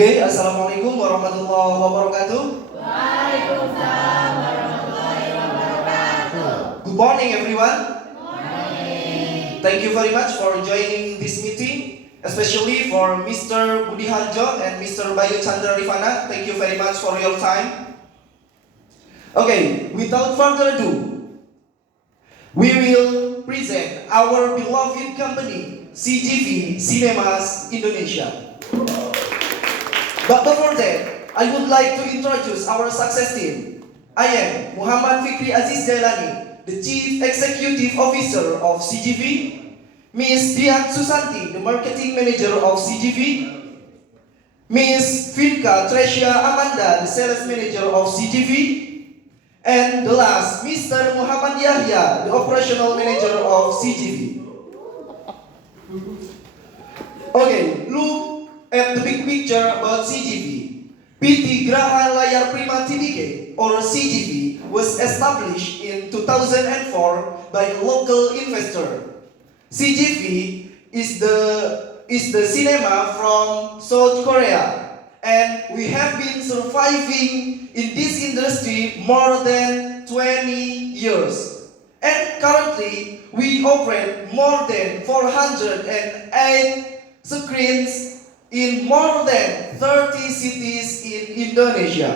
Oke, Assalamualaikum warahmatullahi wabarakatuh. Waalaikumsalam warahmatullahi wabarakatuh. Good morning, everyone. Morning. Thank you very much for joining this meeting, especially for Mr. Budi Harjo and Mr. Bayu Chandra Rifana. Thank you very much for your time. Okay, without further ado, we will present our beloved company, CGV Cinemas Indonesia. But before that, I would like to introduce our success team. I am Muhammad Fikri Aziz Jailani, the Chief Executive Officer of CGV, Ms. Dian Susanti, the Marketing Manager of CGV, Ms. Firka Tresia Amanda, the Sales Manager of CGV, and the last, Mr. Muhammad Yahya, the Operational Manager of CGV. Okay, look at the big picture about CGV. PT Graha Layar Prima Tbk, or CGV, was established in 2004 by a local investor. CGV is the cinema from South Korea, and we have been surviving in this industry more than 20 years. And currently, we operate more than 408 screens in more than 30 cities in Indonesia.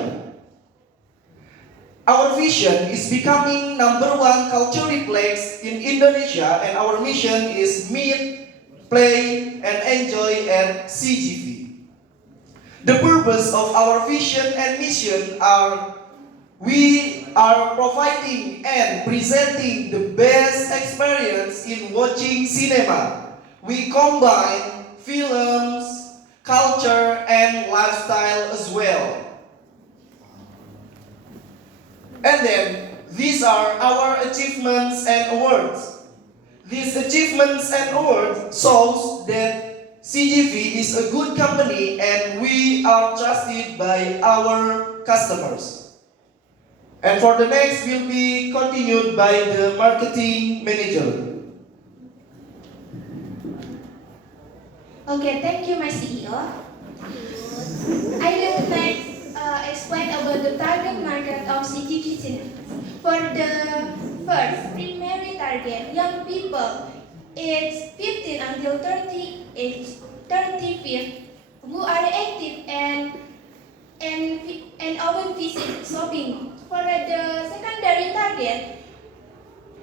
Our vision is becoming #1 cultureplex in Indonesia, and our mission is meet, play, and enjoy at CGV. The purpose of our vision and mission are we are providing and presenting the best experience in watching cinema. We combine films, culture, and lifestyle as well. And then, these are our achievements and awards. These achievements and awards shows that CGV is a good company and we are trusted by our customers. And for the next will be continued by the marketing manager. Okay, thank you, my CEO. I will next explain about the target market of CGV cinemas. For the first primary target, young people aged 15 until 30, age 35, who are active and often visit shopping. For the secondary target,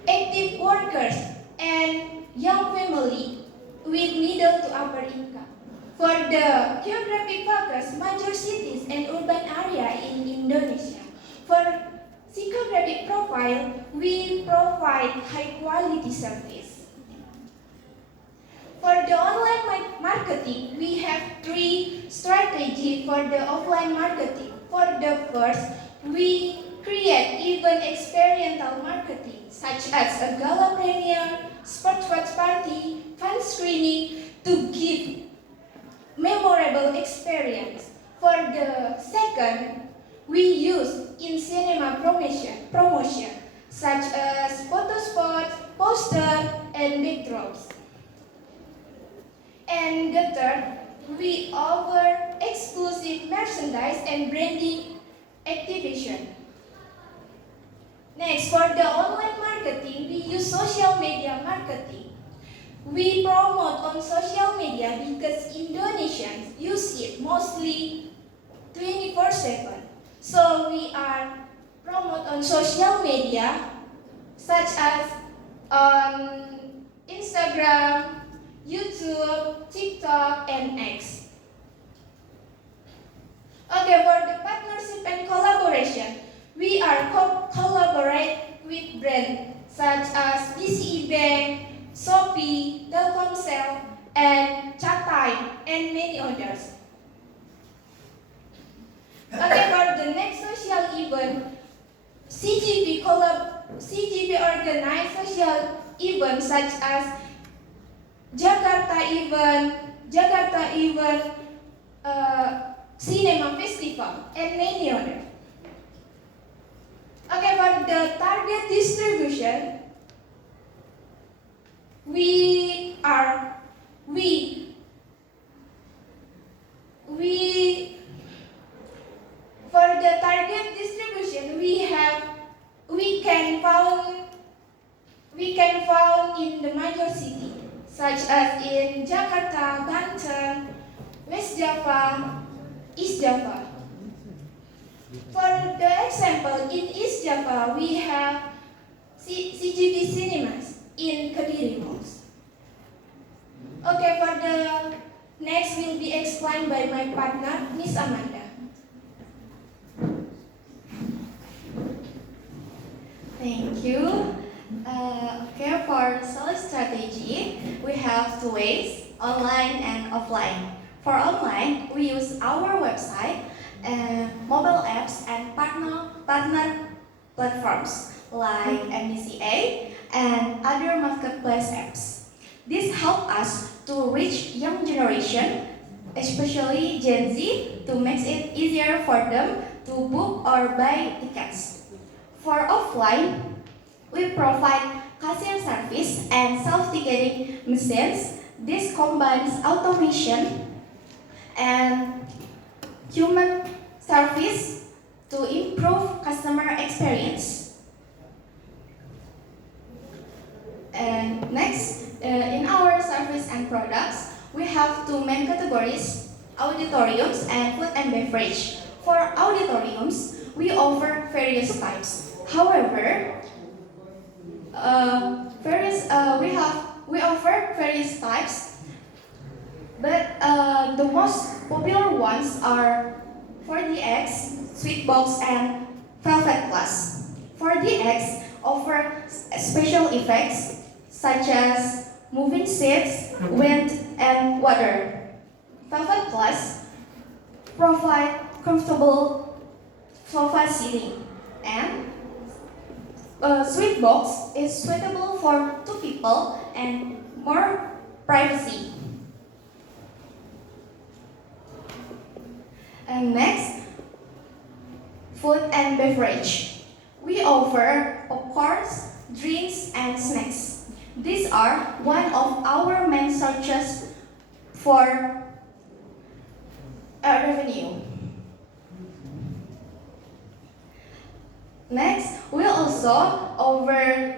active workers and young family with middle to upper income. For the geographic focus, major cities and urban area in Indonesia. For psychographic profile, we provide high quality service. For the online marketing, we have 3 strategies for the offline marketing. For the first, we create event experiential marketing such as a gala premiere, sports watch party, fun screening to give memorable experience. For the second, we use in cinema promotion such as photo spots, poster, and backdrops. And the third, we offer exclusive merchandise and branding activation. Next, for the online marketing, we use social media marketing. We promote on social media because Indonesians use it mostly 24/7. So we are promote on social media such as on Instagram, YouTube, TikTok, and X. Okay, for the partnership and collaboration, we are collaborate with brands such as BCE Bank, Shopee, Telkomsel, and Chatime, and many others. Okay, for the next social event, CGV organize social events such as Jakarta event, Cinema Festival, and many others. Okay, for the target distribution, we East Java. For the example, in East Java, we have CGV cinemas in Kediri malls. Okay, for the next will be explained by my partner, Miss Amanda. Thank you. Okay, for sales strategy, we have two ways, online and offline. For online, we use our website, mobile apps, and partner platforms like MDCA and other marketplace apps. This help us to reach young generation, especially Gen Z, to make it easier for them to book or buy tickets. For offline, we provide cashier service and self-ticketing machines. This combines automation and human service to improve customer experience. And next, in our service and products, we have two main categories, auditoriums and food and beverage. For auditoriums, we offer various types. However, we offer various types, but the most popular ones are 4DX, Sweetbox, and Velvet Plus. 4DX offer special effects such as moving seats, wind, and water. Velvet Plus provide comfortable sofa seating, and Sweetbox is suitable for two people and more privacy. And next, food and beverage. We offer popcorns, drinks, and snacks. These are one of our main sources for revenue. Next, we also offer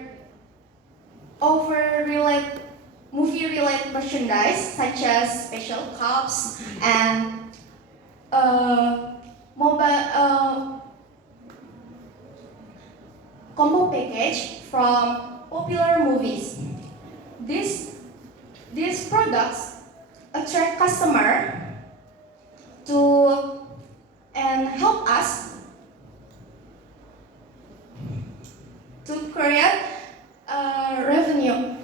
movie-related merchandise such as special cups and mobile combo package from popular movies. These products attract customer to and help us to create revenue.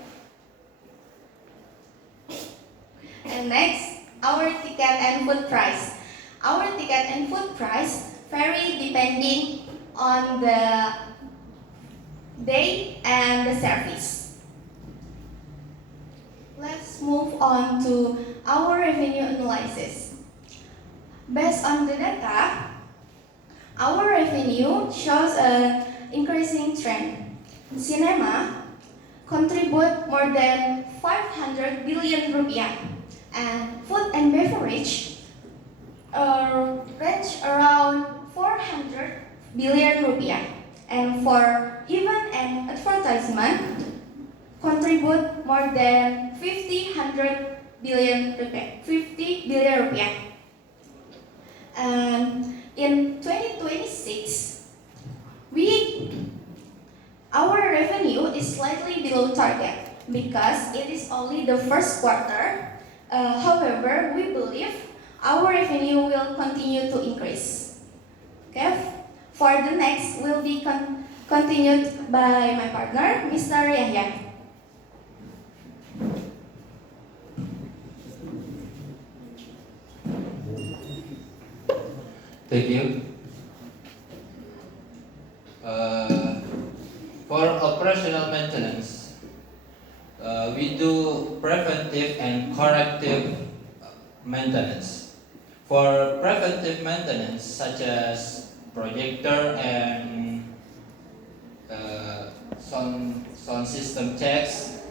And next, our ticket and food price. Our ticket and food price vary depending on the day and the service. Let's move on to our revenue analysis. Based on the data, our revenue shows an increasing trend. Cinema contribute more than 500 billion rupiah, and food and beverage range around 400 billion rupiah, and for event and advertisement contribute more than 50 billion rupiah. And in 2026, our revenue is slightly below target because it is only the first quarter. However, we believe our revenue will continue to increase. Okay? For the next will be continued by my partner, Mr. Yahya. Thank you. For operational maintenance, we do preventive and corrective maintenance. For preventive maintenance, such as projector and sound system checks,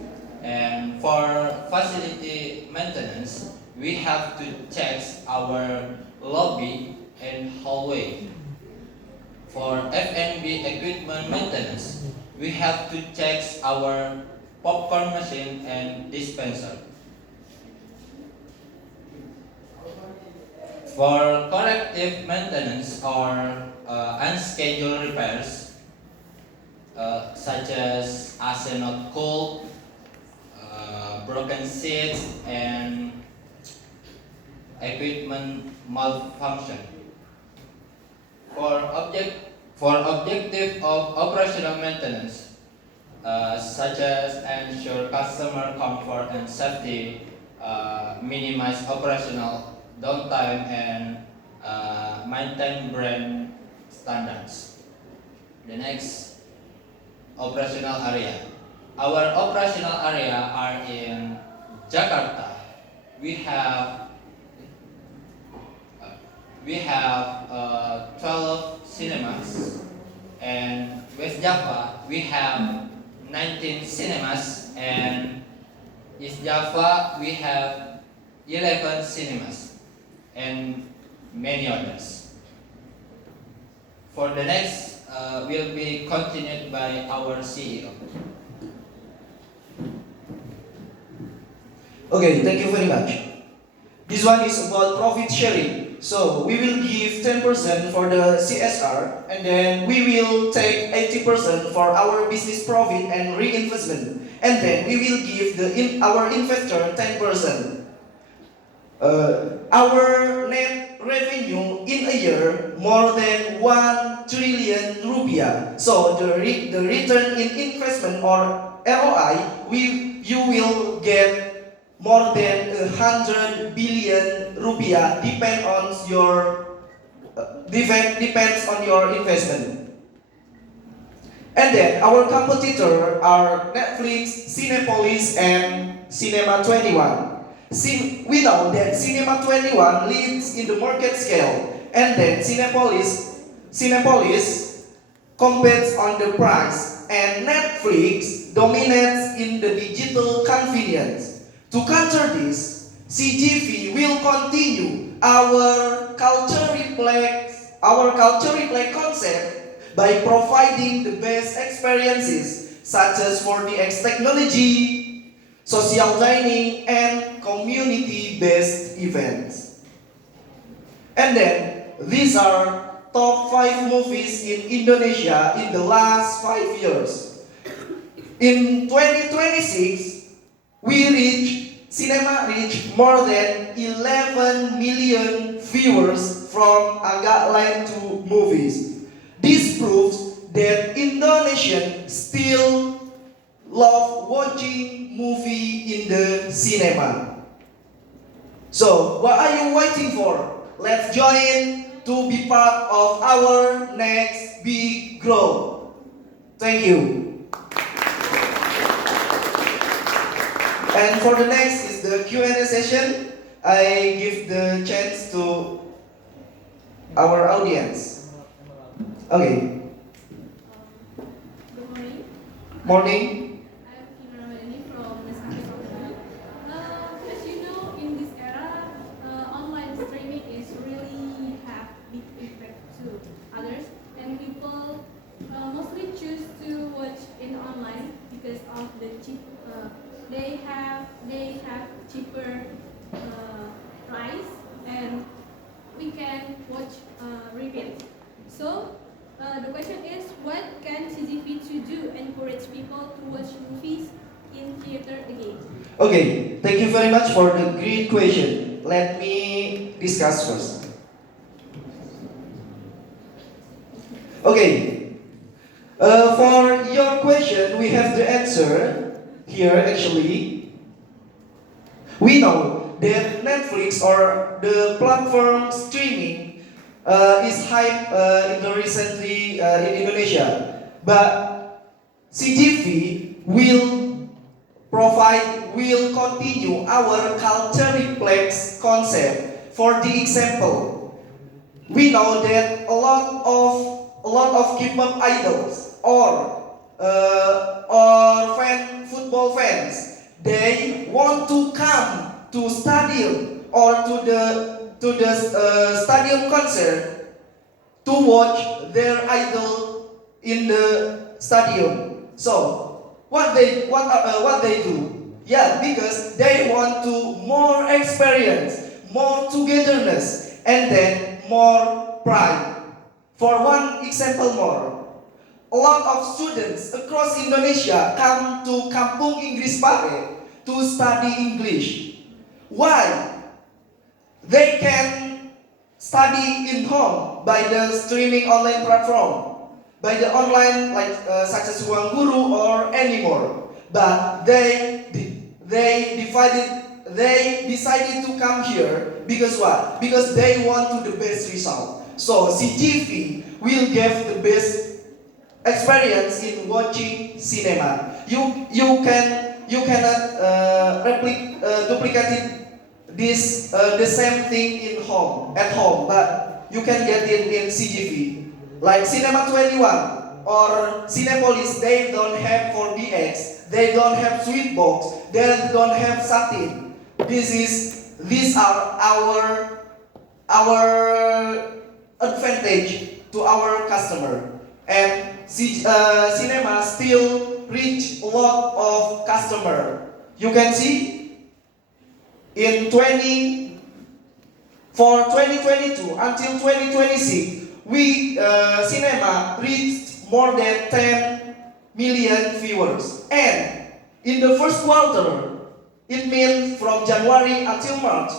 and for facility maintenance, we have to check our lobby and hallway. For F&B equipment maintenance, we have to check our popcorn machine and dispenser. For corrective maintenance or unscheduled repairs, such as AC not cooled, broken seats, and equipment malfunction. For objective of operational maintenance, such as ensure customer comfort and safety, minimize operational downtime, and maintain brand standards. The next, operational area. Our operational area are in Jakarta. We have 12 cinemas, and West Java we have 19 cinemas, and East Java we have 11 cinemas, and many others. For the next, will be continued by our CEO. Okay, thank you very much. This one is about profit sharing. So we will give 10% for the CSR, and then we will take 80% for our business profit and reinvestment, and then we will give our investor 10%. Our net revenue in a year more than 1 trillion rupiah. So the return in investment or ROI, you will get more than 100 billion rupiah depends on your investment. And then our competitor are Netflix, Cinepolis, and Cinema 21. We know that Cinema 21 leads in the market scale, and then Cinepolis competes on the price, and Netflix dominates in the digital convenience. To counter this, CGV will continue our culture reflect concept by providing the best experiences such as 4DX technology, social dining, and community-based events. And then these are top 5 movies in Indonesia in the last 5 years. In 2026, Cinema reached more than 11 million viewers from Agak Line 2 movies. This proves that Indonesians still love watching movie in the cinema. So, what are you waiting for? Let's join to be part of our next big growth. Thank you. And for the next is the Q&A session. I give the chance to our audience. Okay. Good morning. Morning. I'm Kimra Madani from Nescafe Coffee. As you know, in this era, online streaming is really have big impact to others, and people mostly choose to watch in online because of the cheap. They have cheaper price, and we can watch repeat. So the question is, what can CGV to do encourage people to watch movies in theater again? Okay, thank you very much for the great question. Let me discuss first. Okay, for your question, we have the answer here actually. We know that Netflix or the platform streaming is hype in the recently in Indonesia, but CGV will continue our culture reflex concept. For the example, we know that a lot of K-pop idols or football fans, they want to come to stadium or to the stadium concert to watch their idol in the stadium. So what they do? Yeah, because they want to more experience, more togetherness, and then more pride. For one example more, a lot of students across Indonesia come to Kampung Inggris Pare to study English. Why? They can study in home by the streaming online platform, by the online such as Ruang Guru or anymore. But they decided to come here because what? Because they want to the best result. So CGV will give the best experience in watching cinema. You cannot duplicate this the same thing at home, but you can get it in CGV. Like Cinema 21 or Cinepolis, they don't have 4DX, they don't have Sweetbox, they don't have Satin. These are our advantage to our customer, and cinema still reach a lot of customer. You can see in 2022 until 2026, we cinema reached more than 10 million viewers, and in the first quarter, it means from January until March,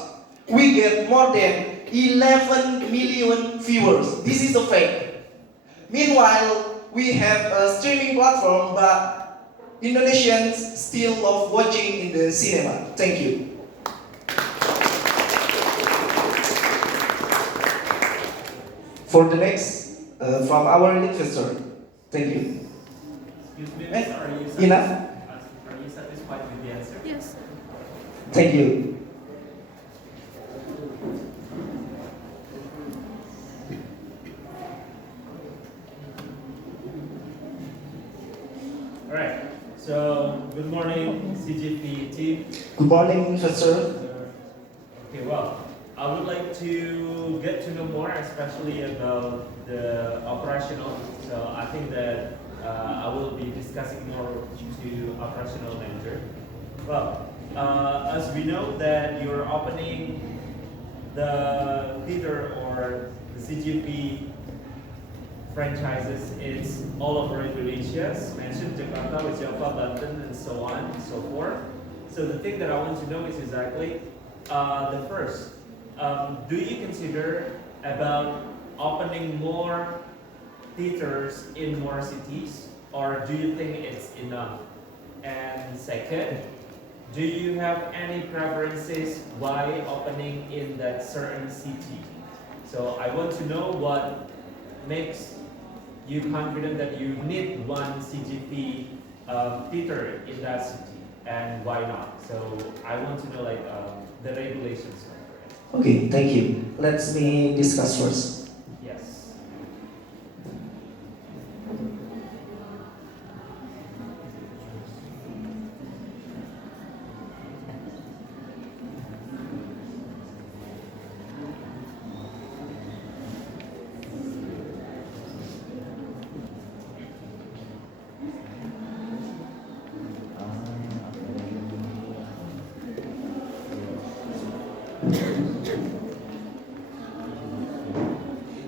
we get more than 11 million viewers. This is the fact. Meanwhile, we have a streaming platform, but Indonesians still love watching in the cinema. Thank you. For the next, from our investor. Thank you. Excuse me, Eh, are you enough? Are you satisfied with the answer? Yes. Thank you. All right. So, good morning, CGP team. Good morning, investor. Okay, well, I would like to get to know more, especially about the operational. So, I think that I will be discussing more to operational manager. Well, as we know that you're opening the theater or the CGP franchises, it's all over Indonesia, as mentioned, Jakarta, West Java, Banten, and so on and so forth. So the thing that I want to know is exactly the first. Do you consider about opening more theaters in more cities, or do you think it's enough? And second, do you have any preferences why opening in that certain city? So I want to know what makes you confident that you need one CGP theater in that city, and why not? So I want to know like the regulations for it. Okay, thank you. Let me discuss first. Yes.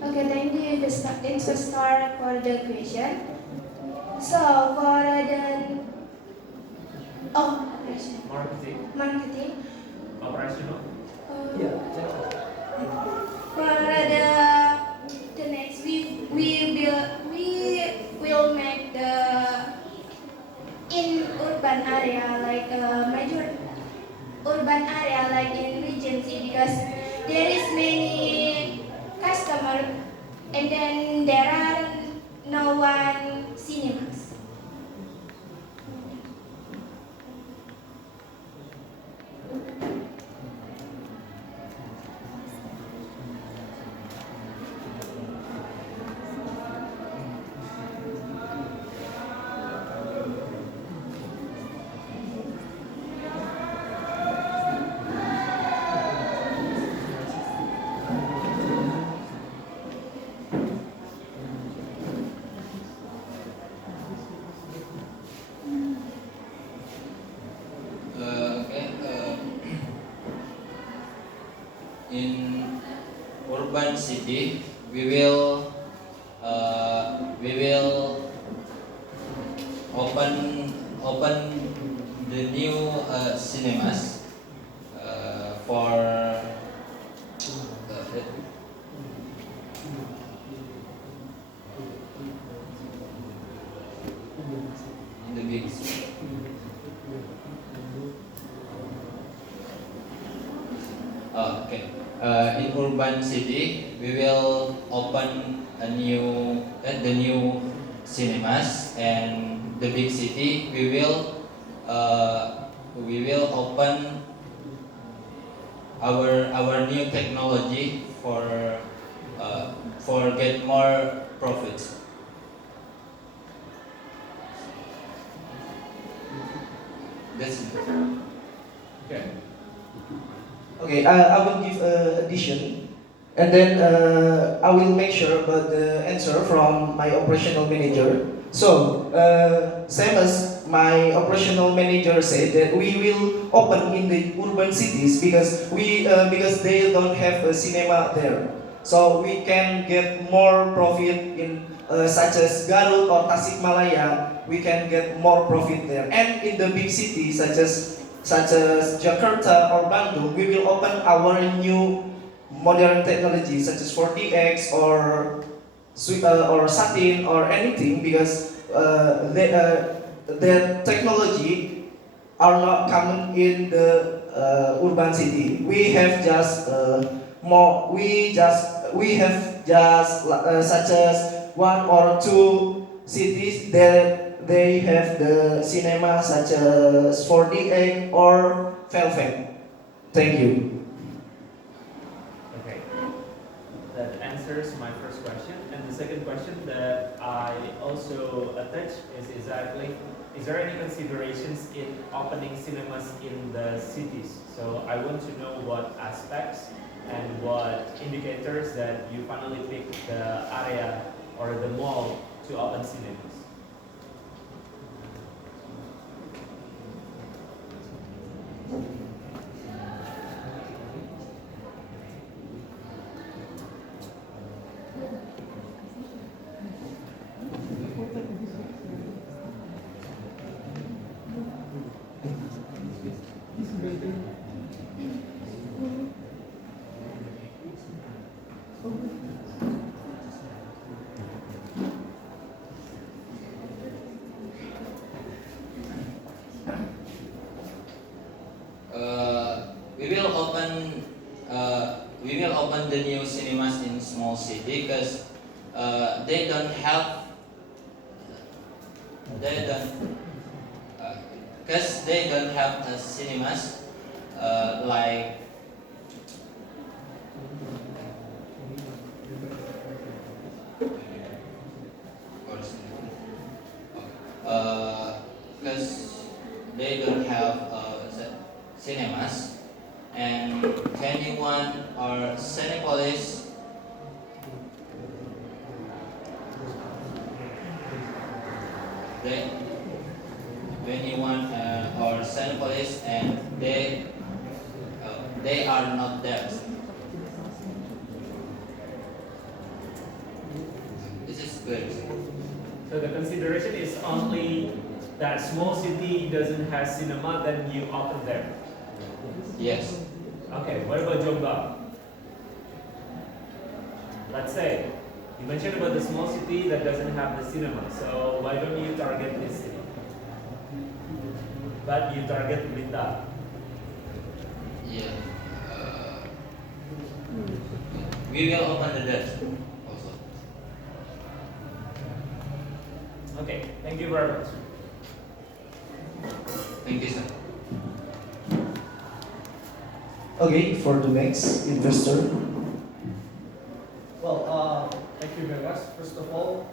Okay, thank you, investor, for the question. So for the marketing. Operational. Yeah. For the next we will make the in urban area like major urban area like in Regency, because there is many customer and then there are no one cinemas. Okay. In urban city, we will open the new cinemas for in the big city. Okay. In urban city, we will open the new cinemas, and the big city we will open our new technology for get more profits. That's it. Okay. Okay, I will give addition, and then I will make sure about the answer from my operational manager. So, same as my operational manager said that we will open in the urban cities because they don't have a cinema there. So we can get more profit in such as Garut or Tasikmalaya. We can get more profit there, and in the big cities such as Jakarta or Bandung, we will open our new modern technology such as 4DX or Satin or anything because the technology are not common in the urban city. We have just more. We have just such as one or two cities that they have the cinema such as 4DX or Velvet. Thank you. Okay. That answers my first question. And the second question that I also attach is exactly, is there any considerations in opening cinemas in the cities? So I want to know what aspects and what indicators that you finally pick the area or the mall to open cinemas. We will open the new cinemas in small city because they don't have they don't because they don't have cinemas like because they don't have cinemas, and 21 or Cinepolis they 21 or Cinepolis, and they are not there. This is good. So the consideration is only that small city doesn't have cinema, then you open there. Yes. Okay, what about Jombang? Let's say you mentioned about the small city that doesn't have the cinema, so why don't you target this city? But you target Blitar. Yeah. We will open the doors also. Okay, thank you very much. Thank you, sir. Okay, for the next investor. Well, thank you very much. First of all,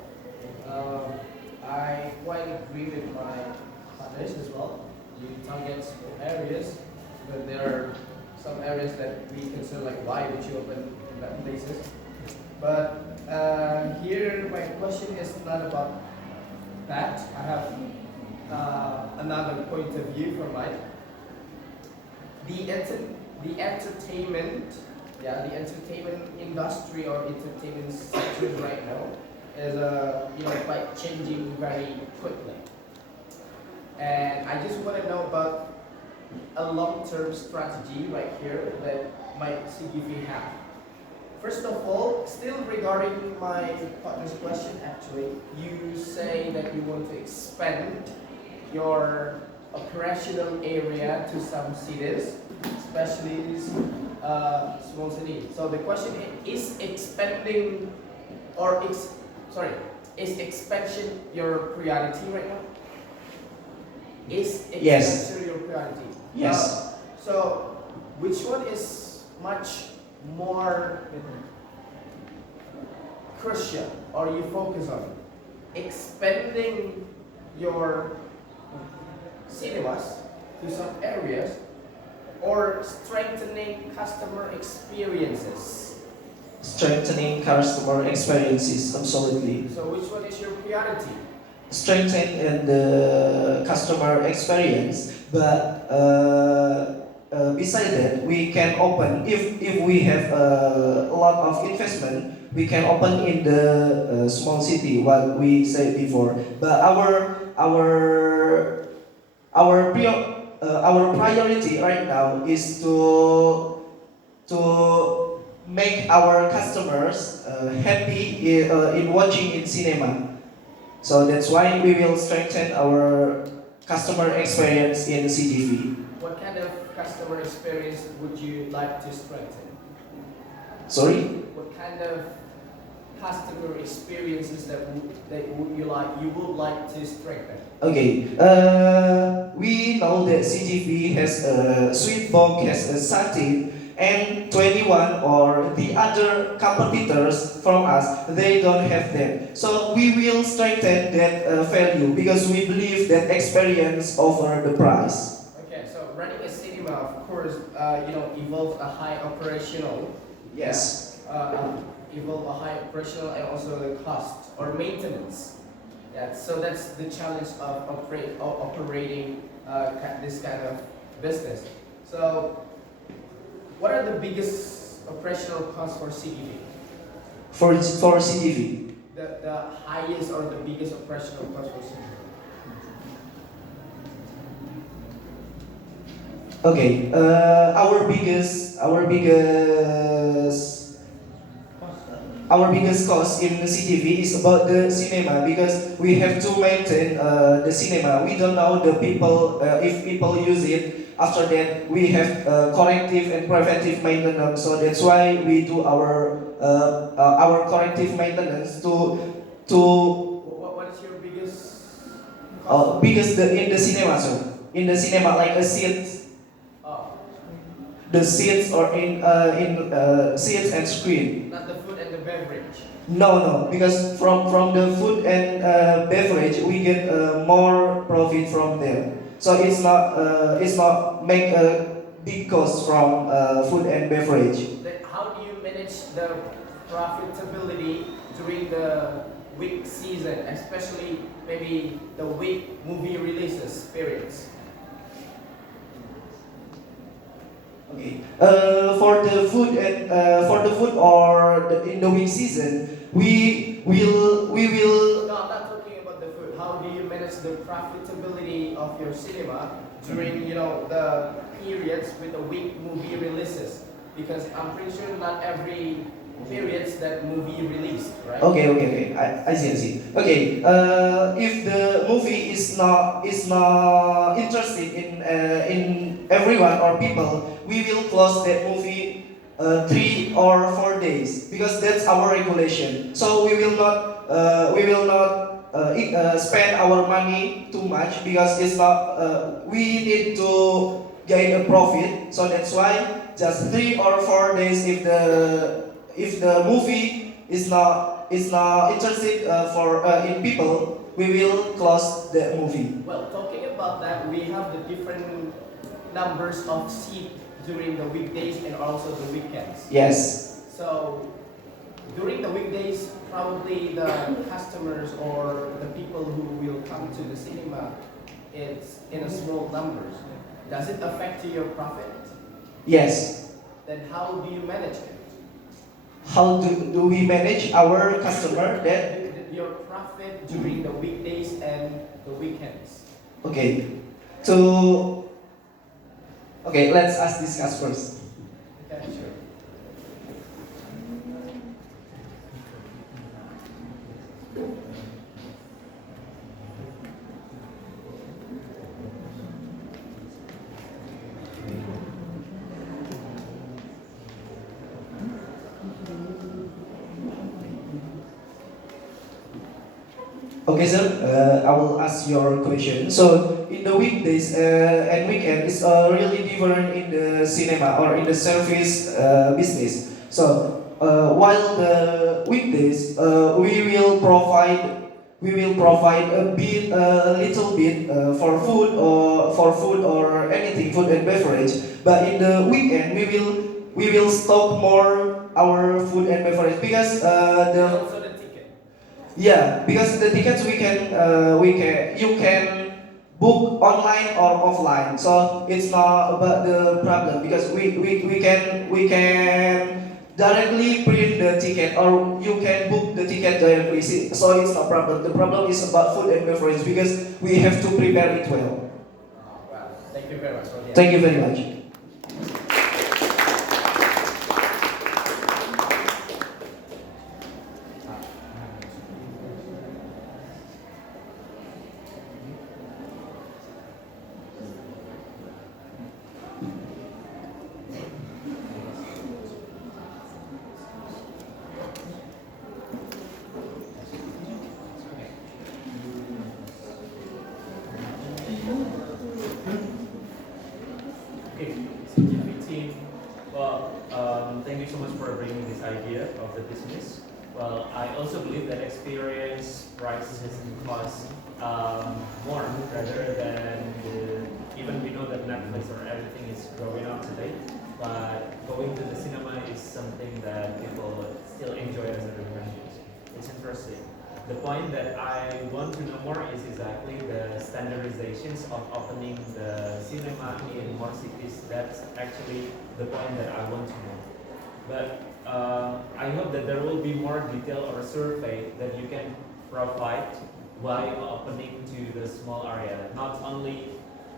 I quite agree with my partners as well. You target small areas, but there are some areas that we consider like why would you open in that places. But here my question is not about that. I have another point of view from mine. The entertainment yeah, the entertainment industry or entertainment sector right now is quite changing very quickly. And I just want to know about a long-term strategy right here that might CGV have. First of all, still regarding my partner's question, actually, you say that you want to expand your operational area to some cities, especially small cities. So the question is expanding or is expansion your priority right now? Is expansion Yes. your priority? Yes. So which one is much more crucial or you focus on? Expanding your cinemas to some areas or strengthening customer experiences? Strengthening customer experiences, absolutely. So which one is your priority? Strengthen the customer experience, but beside that, we can open if we have a lot of investment. We can open in the small city, what we said before. But our priority right now is to make our customers happy in watching in cinema. So that's why we will strengthen our customer experience in CGV. What kind of customer experience would you like to strengthen? Sorry? What kind of customer experiences that you would like to strengthen? Okay. We know that CGV has a Sweetbox, has a Satin, and 21 or the other competitors from us, they don't have them. So we will strengthen that value because we believe that experience over the price. Okay, so running a cinema, of course, involves a high operational. Yes. Involve a high operational and also the cost or maintenance. Yeah, so that's the challenge of operating this kind of business. So, what are the biggest operational costs for CGV? For CGV. The highest or the biggest operational cost for CGV? Okay. Our biggest cost in the CGV is about the cinema because we have to maintain the cinema. We don't know the people if people use it. After that, we have corrective and preventive maintenance. So that's why we do our corrective maintenance What is your biggest cost? in the cinema, sir. In the cinema, like a seat, Oh, the seats or in seats and screen. not the food and the beverage. No, because from the food and beverage we get more profit from them. So it's not make a big cost from food and beverage. Then how do you manage the profitability during the week season, especially maybe the week movie releases periods? Okay. For the food or in the week season, we will. No, I'm not talking about the food. How do you manage the profitability of your cinema during the periods with the week movie releases? Because I'm pretty sure not every periods that movie released, right? Okay. I see. Okay. If the movie is not interested in everyone or people, we will close that movie 3 or 4 days because that's our regulation. So we will not spend our money too much because it's not. We need to gain a profit. So that's why just 3 or 4 days if the movie is not interested in people, we will close the movie. Well, talking about that, we have the different numbers of seats during the weekdays and also the weekends. Yes. So during the weekdays, probably the customers or the people who will come to the cinema, it's in a small numbers. Does it affect your profit? Yes. then how do you manage it? How do we manage our customer that? Your profit during the weekdays and the weekends. Okay. Okay, let's discuss first. Okay, sure. Okay, sir. I will ask your question. So, in the weekdays and weekend, it's really different in the cinema or in the service business. So, while the weekdays, we will provide a little bit for food or anything, food and beverage. But in the weekend, we will stock more our food and beverage because the Also the ticket. yeah, because the tickets you can book online or offline. So it's not about the problem because we can directly print the ticket or you can book the ticket directly. So it's not problem. The problem is about food and beverage because we have to prepare it well. Well, thank you very much for the Thank you very much. Okay, CGV team. Well, thank you so much for bringing this idea of the business. Well, I also believe that experience, prices, and costs more rather than even we know that Netflix or everything is growing up today. But going to the cinema is something that people still enjoy as a refreshment. It's interesting. The point that I want to know more is exactly the standardizations of opening the cinema in more cities. That's actually the point that I want to know. But I hope that there will be more detail or survey that you can provide while opening to the small area. Not only,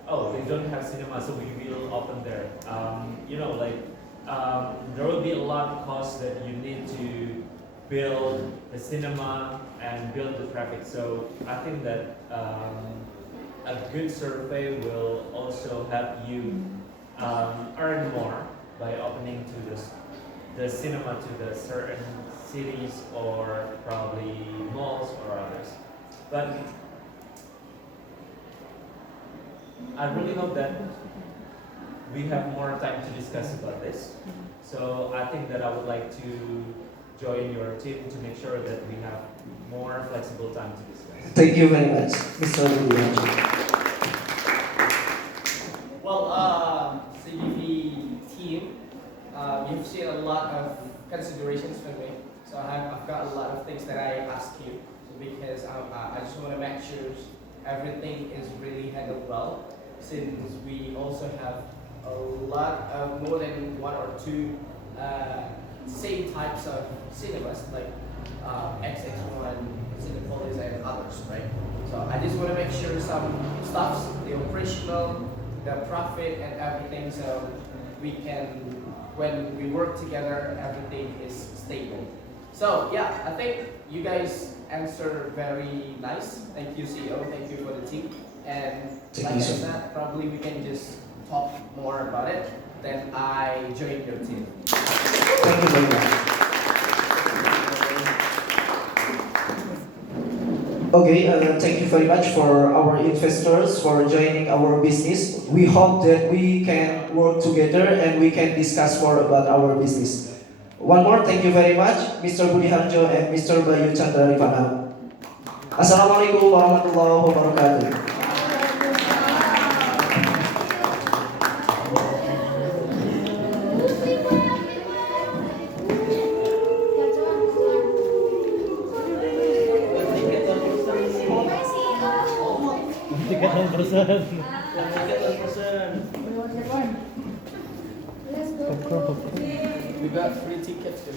oh, they don't have cinema, so we will open there. There will be a lot of costs that you need to build the cinema and build the traffic. So I think that a good survey will also help you earn more by opening to the cinema to the certain cities or probably malls or others. But I really hope that we have more time to discuss about this. So I think that I would like to join your team to make sure that we have more flexible time to discuss. Thank you very much, Mr. Rudianto. Well, CGV team, you've seen a lot of considerations from me. So I've got a lot of things that I ask you. So because I just want to make sure everything is really handled well. Since we also have a lot of more than one or two same types of cinemas like XX1, Cinepolis, and others, right? So I just want to make sure some stuffs, the operational, the profit, and everything, so we can, when we work together, everything is stable. So yeah, I think you guys answer very nice. Thank you, CEO. Thank you for the team. And Thank like you, I sir. said, probably we can just talk more about it. Then I join your team. Thank you very much. Okay, thank you very much for our investors for joining our business. We hope that we can work together and we can discuss more about our business. One more, thank you very much, Mr. Budi Harjo and Mr. Bayu Chandra Rivana. Assalamualaikum warahmatullahi wabarakatuh. Let's go. we got free tickets.